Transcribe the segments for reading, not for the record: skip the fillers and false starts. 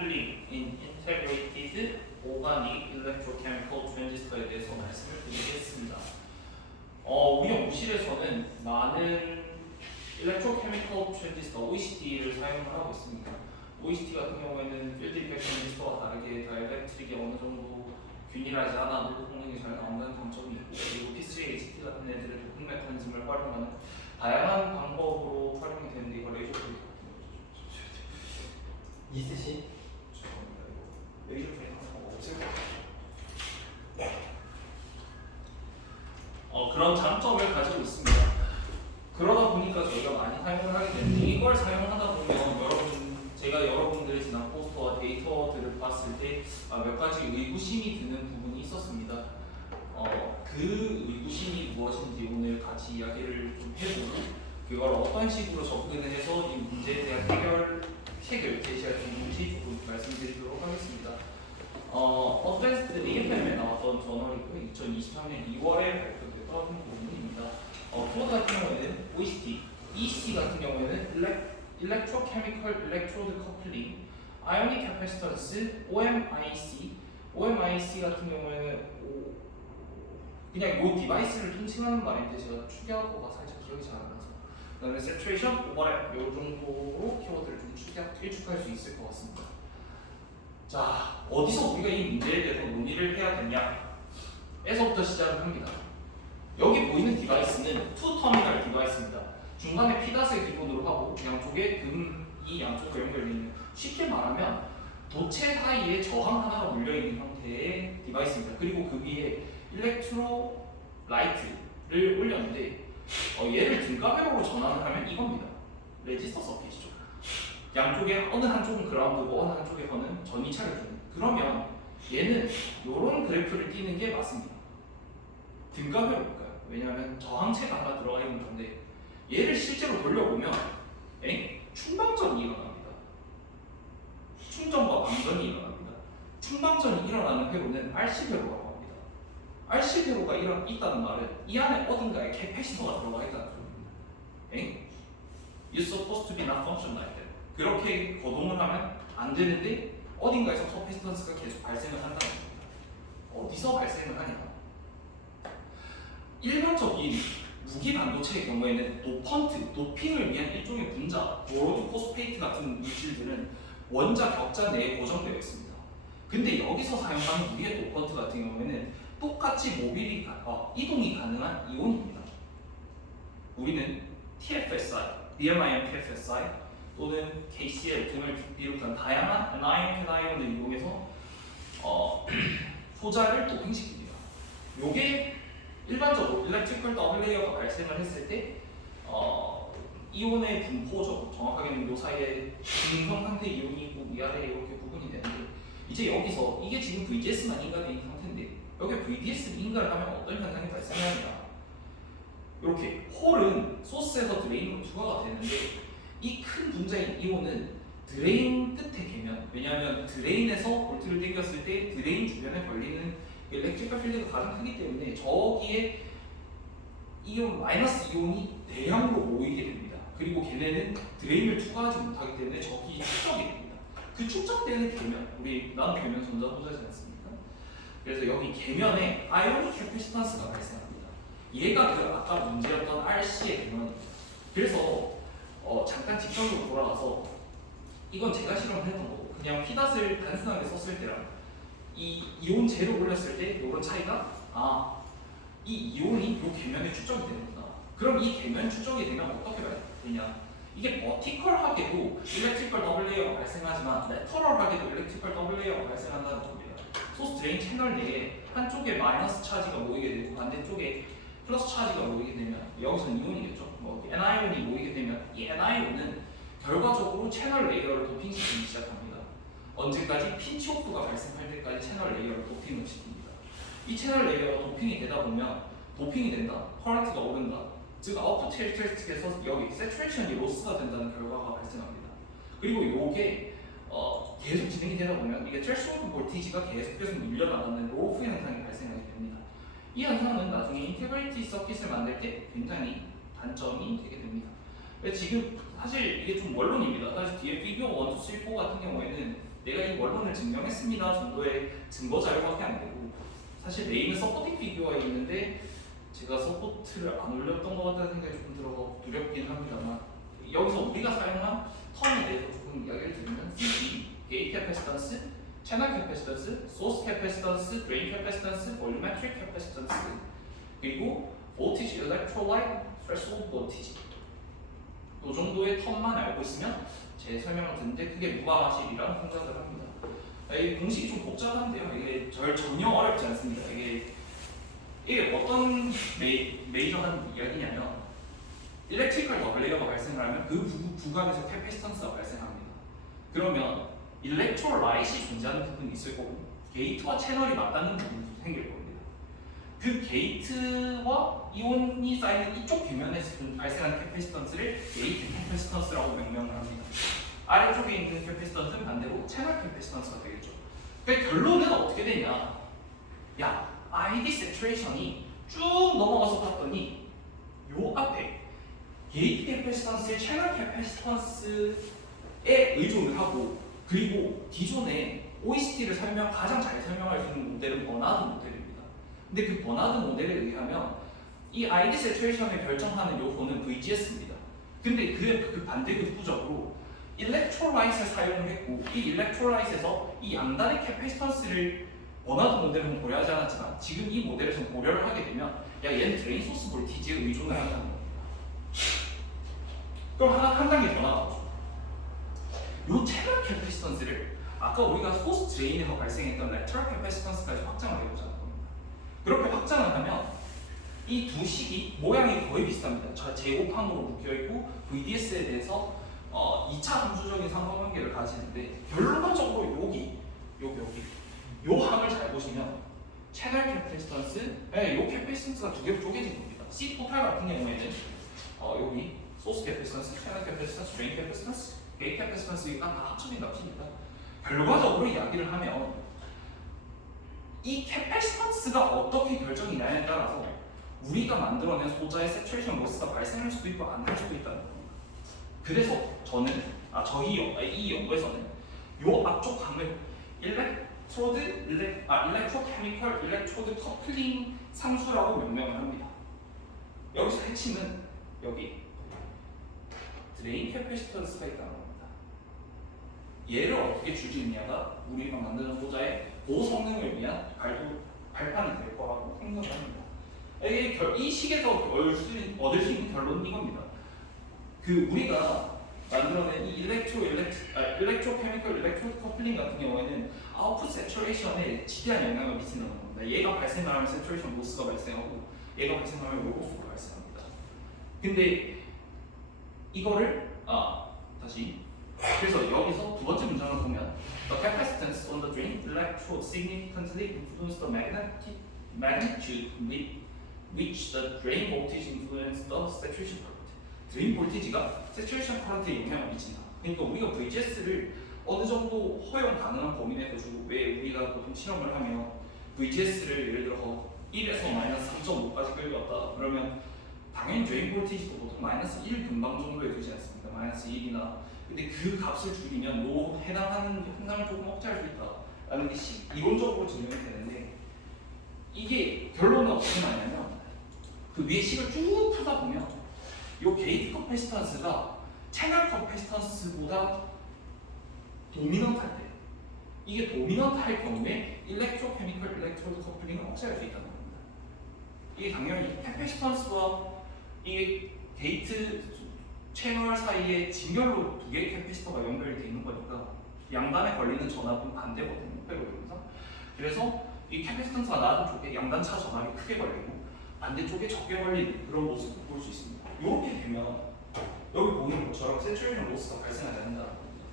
coupling in integrated organic electrochemical transistor에 대해서 말씀을 드리겠습니다. 우리 연구실에서는 많은 electrochemical transistor (OECT를) 사용을 하고 있습니다. OECT 같은 경우에는 필드 이펙트 트랜지스터와 다르게 다이렉트릭이 어느 정도 균일하지 않아 노드 성능이 잘 나온다는 장점이 있고, 그리고 P3HT 같은 애들의 도핑 메커니즘을 활용하는 다양한 방법으로 활용이 되는데, 이거 레이저 프레임 있으시? 레이저 프레임 없애고 그런 장점을 가지고 있습니다. 그러다 보니까 저희가 많이 사용을 하게 되는데, 이걸 사용하다 보면 제가 여러분들의 지난 포스터와 데이터들을 봤을 때 몇 가지 의구심이 드는 부분이 있었습니다. 그 의구심이 무엇인지 오늘 같이 이야기를 좀 해보고, 그걸 어떤 식으로 접근을 해서 이 문제에 대한 해결책을 제시할 수 있는지 조금 말씀드리도록 하겠습니다. 어드밴스드 AFM에 나왔던 저널이고요. 2023년 2월에 발표됐던 부분입니다. 코드 같은 경우에는 OECT, EC 같은 경우에는 Electrochemical Electrode Coupling, Ionic Capacitance, OMIC 같은 경우에는 그냥 이 디바이스를 통칭하는 말인데 제가 추격어가 살짝 기억이 잘 안 나서, 그다음에 Saturation, Overlap 이 정도로 키워드를 좀 일축할 수 있을 것 같습니다. 자, 어디서 우리가 이 문제에 대해서 논의를 해야 되냐? 에서부터 시작을 합니다. 여기 보이는 디바이스는 투 터미널 디바이스입니다. 중간에 P닷을 기본으로 하고 양쪽에 금이 양쪽으로 연결되어 있는, 쉽게 말하면 도체 사이에 저항 하나가 물려있는 형태의 디바이스입니다. 그리고 그 위에 일렉트로라이트를 올렸는데 얘를 등가회로로 전환을 하면 이겁니다. 레지스터 서킷이죠. 양쪽에 어느 한쪽은 그라운드고 어느 한쪽에서는 전이차를 주는, 그러면 얘는 이런 그래프를 띄는 게 맞습니다. 등가회로일까요? 왜냐하면 저항체가 하나 들어가 있는 건데, 얘를 실제로 돌려보면 충방전이 일어납니다. 충전과 방전이 일어납니다. 충방전이 일어나는 회로는 RC 회로라고 합니다. RC 회로가 있다는 말은 이 안에 어딘가에 캐패시터가 들어가 있다는 소리입니다. You're supposed to be not function like that. 그렇게 거동을 하면 안 되는데 어딘가에서 커패시턴스가 계속 발생을 한다는 겁니다. 어디서 발생을 하냐? 일반적인 무기 반도체의 경우에는 도펀트, 도핑을 위한 일종의 분자, 보로드 포스페이트 같은 물질들은 원자 격자 내에 고정되어 있습니다. 근데 여기서 사용하는 우리의 도펀트 같은 경우에는 똑같이 이동이 가능한 이온입니다. 우리는 TFSI, BMIM TFSI 또는 KCl 등을 비롯한 다양한 anion, cation 이용해서 소자를 도핑시킵니다. 요게 일반적으로 일렉트리컬 더블 레이어가 발생을 했을 때 이온의 분포죠. 정확하게는 요 사이에 중성 상태 이온이 있고 위아래 이렇게 구분이 되는데, 이제 여기서 이게 지금 VGS만 인가되어 있는 상태인데 여기 VDS 인가를 하면 어떤 현상이 발생하느냐? 이렇게 홀은 소스에서 드레인으로 투과가 되는데, 이 큰 분자인 이온은 드레인 끝에 개면, 왜냐하면 드레인에서 볼트를 당겼을 때 드레인 주변에 걸리는 일렉트리컬 필드가 가장 크기 때문에 저기에 이온 마이너스 이온이 대량으로 모이게 됩니다. 그리고 걔네는 드레인을 투과하지 못하기 때문에 저기 축적이 됩니다. 그 축적되는 계면, 우리 나는 계면 전자소자지 않습니까? 그래서 여기 계면에 아이오닉 캐패시턴스가 발생합니다. 얘가 그 아까 문제였던 RC의 계면입니다. 그래서 잠깐 직선으로 돌아가서, 이건 제가 실험했던 거고, 그냥 P닷을 단순하게 썼을 때랑 이 이온 제를 올렸을 때 이런 차이가, 이 이온이 이 계면에 축적이 되는구나. 그럼 이 계면 축적이 되면 어떻게 되냐? 이게 버티컬하게도 일렉트리컬 더블 레이어가 발생하지만 레터럴하게도 일렉트리컬 더블 레이어가 발생한다는 겁니다. 소스 드레인 채널 내에 한쪽에 마이너스 차지가 모이게 되고 반대쪽에 플러스 차지가 모이게 되면, 여기서는 이온이겠죠. Ni온이 모이게 되면 이 Ni온은 결과적으로 채널 레이어를 도핑시키기 시작합니다. 언제까지? 핀치오프가 발생할 때까지 채널 레이어를 도핑을 시킵니다. 이 채널 레이어가 도핑이 되다 보면, 도핑이 된다, 커런트가 오른다, 즉 아웃풋 캐릭터스틱에서 여기 세츄레이션이 로스가 된다는 결과가 발생합니다. 그리고 이게 계속 진행이 되다 보면 이게 트레시홀드 볼티지가 계속해서 밀려나가는 로프 현상이 발생하게 됩니다. 이 현상은 나중에 인테그리티 서킷을 만들 때 굉장히 단점이 되게 됩니다. 지금 사실 이게 좀 원론입니다. 사실 뒤에 피규어 1, 2, 3, 4 같은 경우에는 내가 이 원론을 증명했습니다 정도의 증거 자료밖에 안 되고 사실 메인은 서포팅 피규어가 있는데 제가 서포트를 안 올렸던 것 같다는 생각이 조금 들어서 두렵긴 합니다만 여기서 우리가 사용한 텀에 대해서 조금 이야기를 드리면 CG, 게이트 캐패시턴스, 채널 캐패시턴스, 소스 캐패시턴스, 드레인 캐패시턴스, 볼륨메트릭 캐패시턴스 그리고 voltage, electrolyte, threshold voltage 이 정도의 텀만 알고 있으면 제 설명을 듣는데 그게 무방하실이라고 생각을 합니다. 이 공식이 좀 복잡한데요. 이게 전혀 어렵지 않습니다. 이게 어떤 메이저한 이야기냐면 일렉트리컬 더블레이어가 발생하면 그 구간에서 캐패시턴스가 발생합니다. 그러면 일렉트로라이트이 존재하는 부분이 있을 거고 게이트와 채널이 맞닿는 부분이 생길 겁니다. 그 게이트와 이온이 쌓이는 이쪽 궤면에서 발생하는 캐패시턴스를 게이트 캐패시턴스라고 명명을 합니다. 아래쪽에 있는 캐패시턴스는 반대로 채널 캐패시턴스가 되겠죠. 그 결론은 어떻게 되냐? 야, ID 세츄레이션이 쭉 넘어가서 봤더니 요 앞에 게이트 캐패시턴스의 채널 캐패시턴스에 의존을 하고 그리고 기존에 OECT를 가장 잘 설명할 수 있는 모델은 버나드 모델입니다. 근데 그 버나드 모델에 의하면 이 ID 세츄레이션을 결정하는 요소는 VGS입니다. 근데 그 반대급부적으로 일렉트로라이트를 사용을 했고 이 일렉트로라이트에서 이 양단의 캐패시턴스를 버나드 모델은 고려하지 않았지만 지금 이 모델에서 고려를 하게 되면 야 얘는 드레인 소스 볼티지에 의존을 한다는 겁니다. 그럼 한 단계 더 나가보죠. 요 채널 캐패시턴스를 아까 우리가 소스 드레인에서 발생했던 레터럴 캐패시턴스까지 확장을 해보자는 겁니다. 그렇게 확장을 하면 이 두 식이 모양이 거의 비슷합니다. 제곱항으로 묶여있고 VDS에 대해서 2차 함수적인 상관관계를 가지는데 결론적으로 여기 요 항을 잘 보시면 채널 캐패시턴스 요 캐패시턴스가 두 개로 쪼개진 겁니다. C 토탈 같은 경우에는 여기 소스 캐패시턴스, 채널 캐패시턴스, 드레인 캐패시턴스, 게이트 캐패시턴스가 다 합쳐진 값입니다. 결과적으로 이야기를 하면 이 캐패시턴스가 어떻게 결정이냐에 따라서 우리가 만들어낸 소자의 세츄레이션 로스가 발생할 수도 있고 안 할 수도 있다는 겁니다. 그래서 이 연구에서는 요 앞쪽 항을 일렉트로케미컬 일렉트로드 커플링 상수라고 명명을 합니다. 여기서 핵심은 여기 드레인 캐패시턴스가 있다는 겁니다. 얘를 어떻게 줄이느냐가 우리가 만드는 소자의 고성능을 위한 발판이 될 거라고 생각을 합니다. 이 식에서 얻을 수 있는 결론은 이겁니다. 우리가 만들어낸 이 일렉트로케미컬 일렉트로드 커플링 같은 경우에는 아웃풋 세츄레이션에 지대한 영향을 미치는 겁니다. 얘가 발생하면 세츄레이션 로스가 발생하고 얘가 발생하면 로스가 발생합니다. 근데 이거를 그래서 여기서 두 번째 문장을 보면 The capacitance on the drain electrode significantly influenced the magnitude with which the drain voltage influenced the saturation current. 드레인 볼티지가 세츄레이션 커런트에 영향을 미친다. 그러니까 우리가 VGS를 어느 정도 허용 가능한 범위 내에 두고 왜 우리가 보통 실험을 하면 VGS를 예를 들어서 1에서 마이너스 3.5까지 끌려왔다 그러면 당연히 드레인 볼티지도 보통 마이너스 1 근방 정도에 되지 않습니까? 마이너스 1이나 근데 그 값을 줄이면 해당하는 현상을 조금 억제할 수 있다라는 게 이론적으로 증명이 되는데 이게 결론은 어떻게 나냐면 그 위에 식을 쭉 풀다 보면 이 게이트 커패시턴스가 채널 커패시턴스보다 도미넌트할 때 이게 도미넌트할 경우에 일렉트로케미컬 일렉트로드 커플링을 억제할 수 있다는 겁니다. 이게 당연히 캐패시턴스와 이게 게이트 채널 사이에 진결로 두 개의 캐패시터가 연결이 되어 있는 거니까 양단에 걸리는 전압은 반대거든요. 그래서 이 캐패시턴스가 낮은 쪽에 양단차 전압이 크게 걸리고 반대쪽에 적게 걸리는 그런 모습을 볼 수 있습니다. 이렇게 되면 여기 보는 것처럼 세츄레이션 로스가 발생하지 않는다는 겁니다.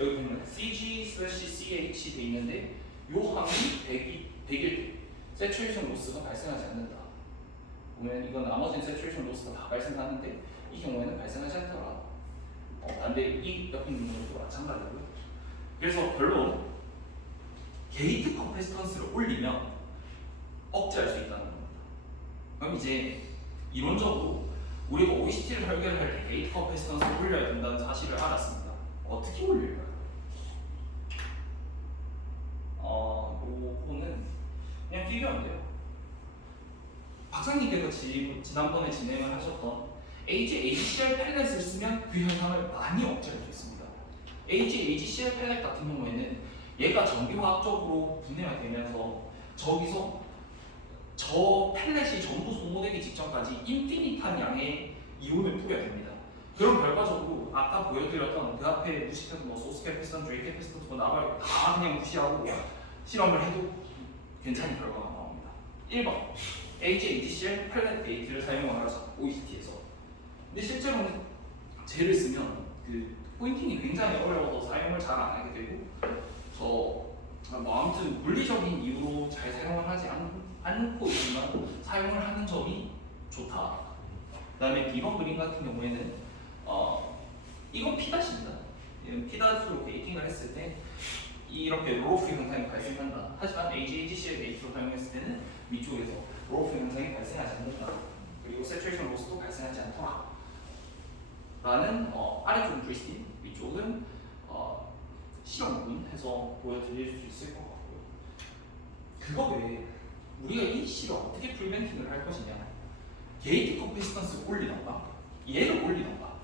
여기 보면 CG/CH 돼 있는데 이 항이 100일 때 세츄레이션 로스가 발생하지 않는다. 보면 이건 나머지는 세츄레이션 로스가 다 발생하는데 이 경우에는 발생하지 않더라. 반대 이 옆에 있는 경우도 마찬가지고요. 그래서 결론 게이트 커패시턴스를 올리면 억제할 수 있다는 겁니다. 그럼 이제 이론적으로 우리가 OECT를 설계할 때 게이트 커패시턴스를 올려야 된다는 사실을 알았습니다. 어떻게 올릴까요? 요거는 그냥 비교하면 돼요. 박사님께서 지난번에 진행을 하셨던 AGCL 펠렛을 쓰면 그 현상을 많이 억제할 수 있습니다. AGCL 펠렛 같은 경우에는 얘가 전기화학적으로 분해가 되면서 저기서 저 펠렛이 전부 소모되기 직전까지 인피니트한 양의 이온을 뿌려야 됩니다. 그럼 결과적으로 아까 보여드렸던 그 앞에 무식한 뭐 소스 캐피스턴, 드레이 캐피스턴, 뭐 나발 다 그냥 무시하고 실험을 해도 괜찮은 결과가 나옵니다. 1번 AGCL 펠렛 베이트를 사용을 하죠. OECT에서. 근데 실제로는 젤을 쓰면 그 포인팅이 굉장히 어려워서 사용을 잘 안 하게 되고 뭐 아무튼 물리적인 이유로 잘 사용을 하지 않고 있지만 사용을 하는 점이 좋다. 그다음에 B번 그림 같은 경우에는 이건 P닷입니다. P닷으로 베이팅을 했을 때 이렇게 롤오프 현상이 발생한다. 하지만 AGCL 베이트로 사용했을 때는 위쪽에서 롤오프 현상이 발생하지 않는다. 그리고 세츄레이션 로스도 발생하지 않더라. 라는 아래쪽은 브리스틴, 위쪽은 실험군 해서 보여드릴 수 있을 것 같고요. 그거 외에 우리가 이 실을 어떻게 프리벤팅을 할 것이냐, 게이트 커피스턴스를 올리던가 얘를 올리던가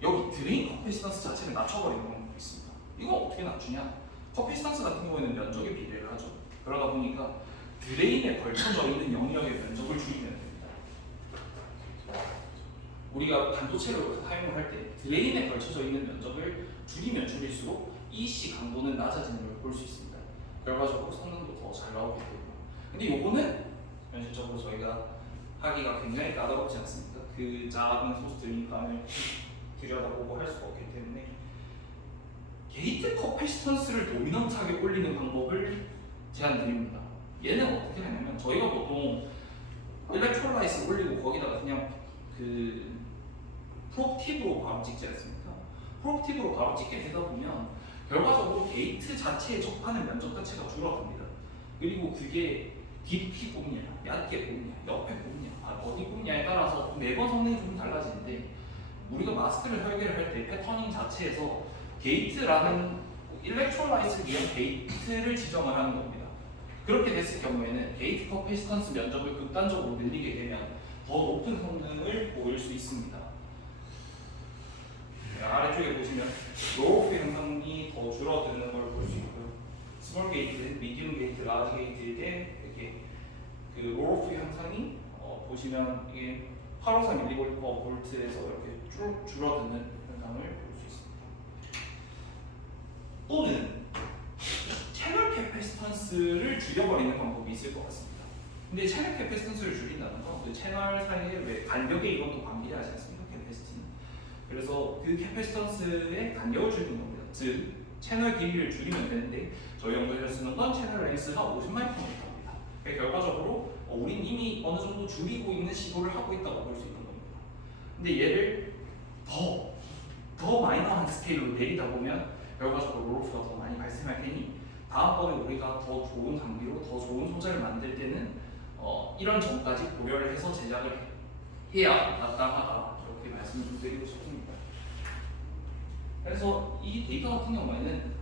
여기 드레인 커피스턴스 자체를 낮춰버리는 방법이 있습니다. 이거 어떻게 낮추냐, 커피스턴스 같은 경우에는 면적에 비례를 하죠. 그러다 보니까 드레인에 걸쳐져 있는 영역의 면적을 줄이면 됩니다. 우리가 반도체를 사용을 할 때 드레인에 걸쳐져 있는 면적을 줄이면 줄일수록 EC 강도는 낮아지는 걸 볼 수 있습니다. 결과적으로 성능도 더 잘 나오게 되고요. 근데 요거는 현실적으로 저희가 하기가 굉장히 까다롭지 않습니까? 그 작은 소스 드림감을 들여다보고 할 수가 없기 때문에 게이트 커피스턴스를 도미넌트하게 올리는 방법을 제안드립니다. 얘는 어떻게 하냐면 저희가 보통 일렉트롤라이트 올리고 거기다가 그냥 그 프로옵팁으로 바로 찍지 않습니까? 프로옵팁으로 바로 찍게 되다 보면 결과적으로 게이트 자체에 접하는 면적 자체가 줄어듭니다. 그리고 그게 깊이 뽑냐, 얕게 뽑냐, 옆에 뽑냐, 어디 뽑냐에 따라서 매번 성능이 좀 달라지는데 우리가 마스크를 설계를 할 때 패터닝 자체에서 게이트라는 일렉트롤라이트를 위한 게이트를 지정을 하는 겁니다. 그렇게 됐을 경우에는 게이트 커피스턴스 면적을 극단적으로 늘리게 되면 더 높은 성능을 보일 수 있습니다. 아래쪽에 보시면 롤오프 현상이 더 줄어드는 걸 볼 수 있고요. 스몰 게이트, 미디움 게이트, 라지 게이트에 이렇게 그 롤오프 현상이 보시면 이게 853mV/V에서 이렇게 쭉 줄어드는 현상을 볼 수 있습니다. 또는 채널 캐패시턴스를 줄여버리는 방법이 있을 것 같습니다. 근데 채널 캐패시턴스를 줄인다는 건 그 채널 사이에 왜 간격의 이론도 관계하지 않습니까? 캐패시티는. 그래서 그 캐패시턴스의 간격을 줄이는 겁니다. 즉 채널 길이를 줄이면 되는데 저희 연구에서 쓰는 건 채널 렌스가 50마이크로미터입니다. 결과적으로 우린 이미 어느 정도 줄이고 있는 시도를 하고 있다고 볼 수 있는 겁니다. 근데 얘를 더 마이너한 스케일로 내리다 보면 결과적으로 롤오프가 더 많이 발생할 테니 다음번에 우리가 더 좋은 장비로 더 좋은 소재를 만들 때는 이런 점까지 고려를 해서 제작을 해야 마땅하다, 이렇게 말씀을 드리고 싶습니다. 그래서 이 데이터 같은 경우에는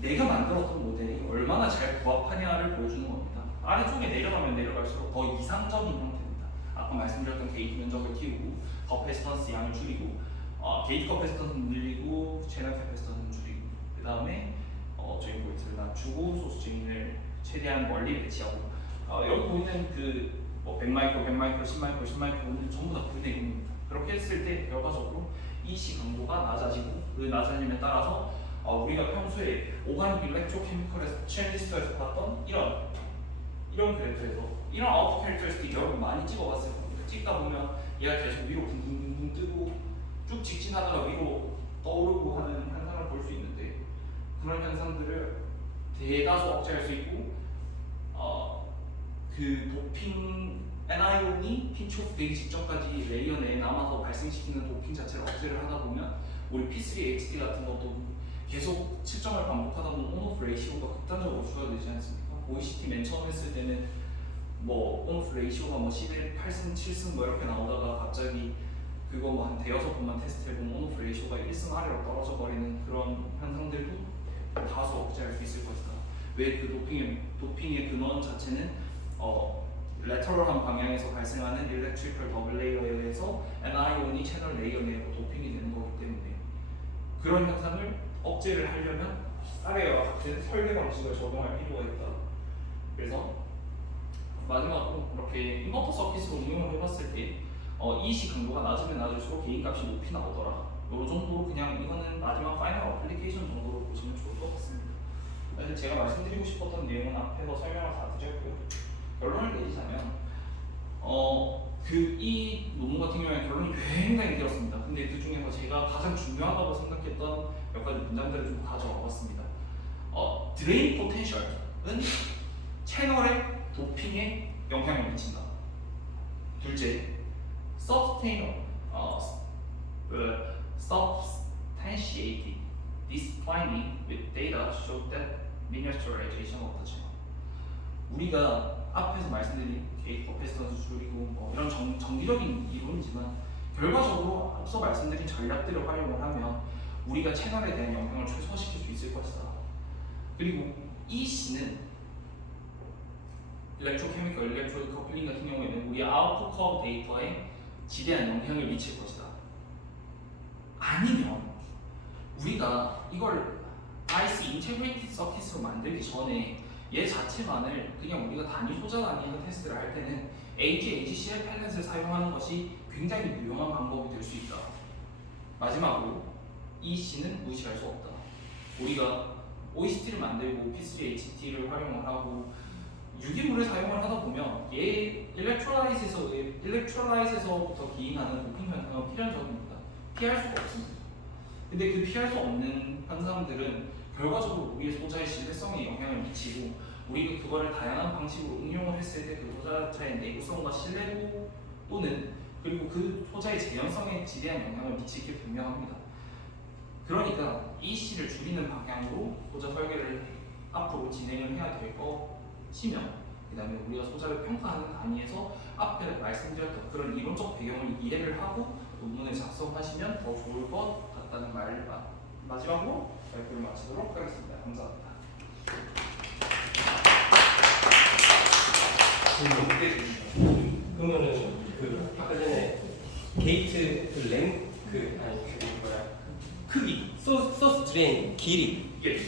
내가 만들었던 모델이 얼마나 잘 부합하냐를 보여주는 겁니다. 아래쪽에 내려가면 내려갈수록 더 이상적인 형태입니다. 아까 말씀드렸던 게이트 면적을 키우고 커패시턴스 양을 줄이고 게이트 커패시턴스는 늘리고 채널 캐패시턴스는 줄이고 그 다음에 저희 볼트를 낮추고 소스 체인을 최대한 멀리 배치하고 여기 보이는 그 100마이크로, 100마이크로, 10마이크로, 10마이크로는 전부 다 9대 0입니다. 그렇게 했을 때 결과적으로 EC 강도가 낮아지고 그 낮아짐에 따라서 우리가 평소에 오가닉 일렉트로케미컬 트랜지스터에서 봤던 이런 그래프에서 이런 아웃풋 캐릭터리스틱 여러분 많이 찍어봤을 겁니다. 찍다 보면 얘가 계속 위로 붕붕붕 뜨고 쭉 직진하다가 위로 떠오르고 하는 현상을 볼 수 있는데 그런 현상들을 대다수 억제할 수 있고 그 도핑 NION이 핀치오프 되기 직전까지 레이어 내에 남아서 발생시키는 도핑 자체를 억제를 하다 보면 우리 P3HT 같은 것도 계속 측정을 반복하다 보면 온오프 레이시오가 극단적으로 줄어들지 않습니까? OECT 맨 처음 했을 때는 뭐 온오프 레이시오가 뭐 10에 8승, 7승 뭐 이렇게 나오다가 갑자기 그거 뭐 한 대여섯 번만 테스트해보면 온오프 레이시오가 1승 아래로 떨어져 버리는 그런 현상들도 다소 억제할 수 있을 것이다. 왜 그 도핑의 근원 자체는 레터럴한 방향에서 발생하는 일렉트리컬 더블 레이어에 의해서 ani온이 채널 레이어 내로 도핑이 되는 거기 때문에 그런 현상을 억제를 하려면 아래와 같은 설계 방식을 적용할 필요가 있다. 그래서 마지막으로 이렇게 인버터 서킷으로 응용을 해봤을 때 EC 강도가 낮으면 낮을수록 개인값이 높이 나오더라. 요 정도로 그냥 이거는 마지막 파이널 어플리케이션 정도로 보시면 좋을 것 같습니다. 그래서 제가 말씀드리고 싶었던 내용은 앞에서 설명을 다 드렸고요. 결론을 내리자면 이 논문 같은 경우에 결론이 굉장히 길었습니다. 근데 그 중에서 제가 가장 중요하다고 생각했던 몇 가지 문장들을 좀 가져와 봤습니다. 드레인 포텐셜은 채널의 도핑에 영향을 미친다. 둘째, substantiated this finding with data showed that miniaturization of the channel. 우리가 앞에서 말씀드린 게이트 커패시턴스 줄이고 이런 정기적인 이론이지만 결과적으로 앞서 말씀드린 전략들을 활용을 하면 우리가 채널에 대한 영향을 최소화시킬 수 있을 것이다. 그리고 이 C는 일렉트로케미컬, 일렉트로드 커플링 같은 경우에는 우리 아웃풋 커브 데이터에 지대한 영향을 미칠 것이다. 아니면 우리가 이걸 IC 인테그레이티드 서킷으로 만들기 전에 얘 자체만을 그냥 우리가 단위 소자 단위에서 테스트를 할 때는 HCl 펠렛을 사용하는 것이 굉장히 유용한 방법이 될 수 있다. 마지막으로 이 C는 무시할 수 없다. 우리가 OECT를 만들고 P3HT를 활용을 하고 유기물을 사용을 하다 보면 얘 일렉트로라이트에서부터 기인하는 도핑 현상은 필연적입니다. 피할 수가 없습니다. 근데 그 피할 수 없는 현상들은 결과적으로 우리의 소자의 신뢰성에 영향을 미치고 우리가 그거를 다양한 방식으로 응용을 했을 때 그 소자의 내구성과 신뢰도 또는 그리고 그 소자의 재현성에 지대한 영향을 미치기 분명합니다. 그러니까 이 C를 줄이는 방향으로 소자 설계를 앞으로 진행을 해야 될 것이며 그 다음에 우리가 소자를 평가하는 단위에서 앞에 말씀드렸던 그런 이론적 배경을 이해를 하고 논문을 작성하시면 더 좋을 것 같다는 말을 마지막으로 발표를 마치도록 하겠습니다. 감사합니다. 그러면은 그 아까 전에 게이트 크기 소스 드레인 길이 이게